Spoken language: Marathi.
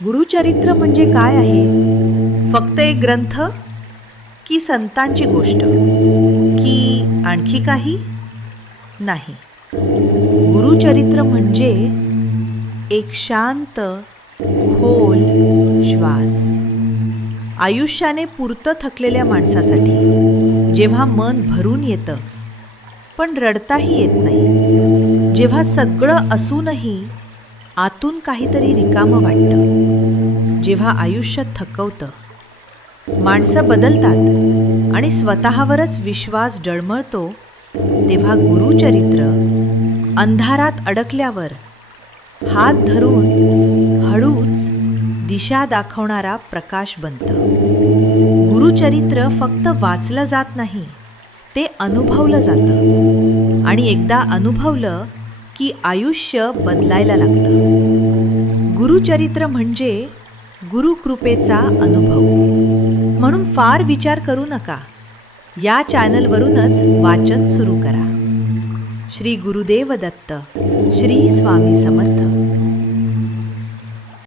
गुरुचरित्र म्हणजे काय आहे? फक्त एक ग्रंथ की संतांची गोष्ट की आणखी काही? नाही. गुरुचरित्र म्हणजे एक शांत, खोल श्वास. आयुष्याने पुरतं थकलेल्या माणसासाठी, जेव्हा मन भरून येतं पण रडताही येत नाही, जेव्हा सगळं असूनही आतून काहीतरी रिकामं वाटतं, जेव्हा आयुष्य थकवतं, माणसं बदलतात आणि स्वतःवरच विश्वास डळमळतो, तेव्हा गुरुचरित्र अंधारात अडकल्यावर हात धरून हळूच दिशा दाखवणारा प्रकाश बनतं. गुरुचरित्र फक्त वाचलं जात नाही, ते अनुभवलं जातं आणि एकदा अनुभवलं की आयुष्य बदलायला लागतं. गुरुचरित्र म्हणजे गुरुकृपेचा अनुभव. म्हणून फार विचार करू नका, या चॅनलवरूनच वाचन सुरू करा. श्री गुरुदेव दत्त. श्री स्वामी समर्थ.